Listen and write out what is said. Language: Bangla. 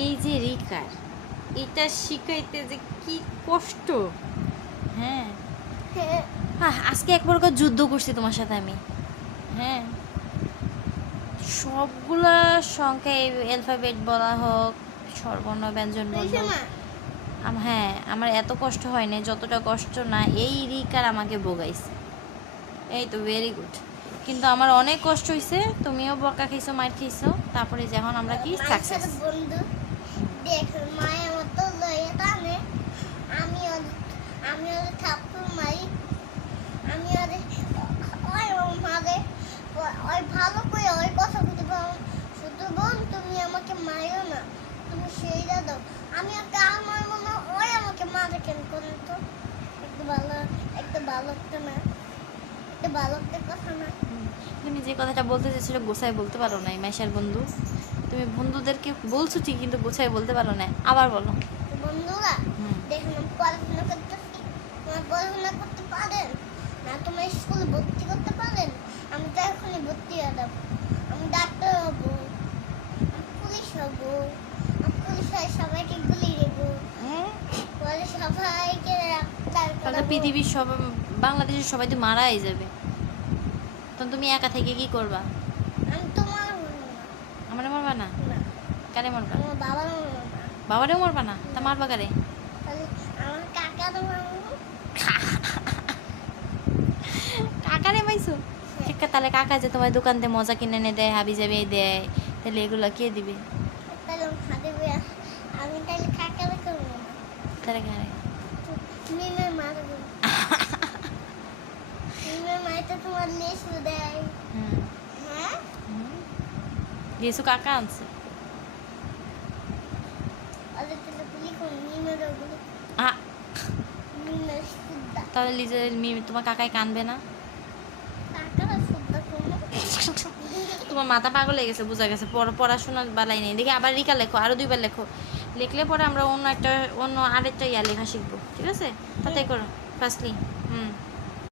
এই যে রিকার, এটা শিখাইতে যে কি কষ্ট। হ্যাঁ, হ্যাঁ আজকে এক প্রকার যুদ্ধ করছি তোমার সাথে আমি। হ্যাঁ, সবগুলা সংখ্যায় অ্যালফাবেট বলা হোক, স্বরবর্ণ ব্যঞ্জন বর্ণ, বুঝছো না? হ্যাঁ আমার এত কষ্ট হয় না যতটা কষ্ট না এই রিকার আমাকে ভোগাইছে। এই তো ভেরি গুড। কিন্তু আমার অনেক কষ্ট হয়েছে, তুমিও বকা খাইছো, মার খাইছো, তারপরে যখন আমরা কি মায়ের সাকসেস। সাথে বন্ধু দেখ, মায়ের আমার তো লইয়া টানে, আমি ওদের থাপ্পড় মারি, আমি ওদের ওই মারে, ওই ভালো করে ওই কথা বলতে পারো, শুধু বোন তুমি আমাকে মারিও না, তুমি সেইটা দাও, আমি একটা আমার মনে হয় ওই আমাকে মারে কেন করে তো, একটা ভালো একটা না, একটা ভালো একটা কথা না। তুমি যে কথাটা বলতে চাইছিলে গোছায় বলতে পারো না, মেশার বন্ধু। তুমি বন্ধুদেরকে বলছো ঠিক, কিন্তু গোছায় বলতে পারো না, আবার বলো। তো বন্ধুরা হুম। দেখুন আমি পড়াশোনা করতেছি, তোমার পড়াশোনা করতে পারেন না, তোমার স্কুলে ভর্তি করতে পারেন, আমি তো এখনই ভর্তি হয়ে যাবো, আমি ডাক্তার হবো, আমি পুলিশ হবো, আমি পুলিশ হয়ে সবাইকে গুলি দেবো, পরে সবাইকে ডাক্তার তাহলে করাবো। পৃথিবীর সব, বাংলাদেশের সবাই তো মারাই যাবে, তখন তুমি একা থেকে কি করবা? আমি তোমার মনে না, আমার মারবা না? না, কারে মারবা? আমার বাবার মনে না, বাবারেও মারবা না? তা মারবা কারে? তাহলে আমার কাকা তো মারবো। কাকারে মাইছো? ঠিক আছে, তাহলে কাকা যে তোমার দোকান থেকে মজা কিনে এনে দেয়, হাবি জাবি দেয়, তাহলে এগুলো কে দিবে? তাহলে আমি তাহলে কাকারে করবো না, তাহলে কারে? মিমে মারবো, মিমে মাইতে তোমার লেসু দেয়। হুম হ্যাঁ হুম। লিসু কাকা আনছে। ওদের তাহলে গুলি কোন মিমের ওগুলো, আ, মিমের সুদ্দা, তাহলে লিজে তোমার কাকাই কানবে না? কাকারা সুদ্দা কোনো। তোমার মাথা পাগল হয়ে গেছে, বোঝা গেছে। পড়াশোনার বালাই নেই দেখি। আবার রিকা লেখো, আরো 2বার লেখো। লিখলে পরে আমরা অন্য আরেকটা লেখা শিখবো, ঠিক আছে? তাতে করো ফার্স্টলি। হুম।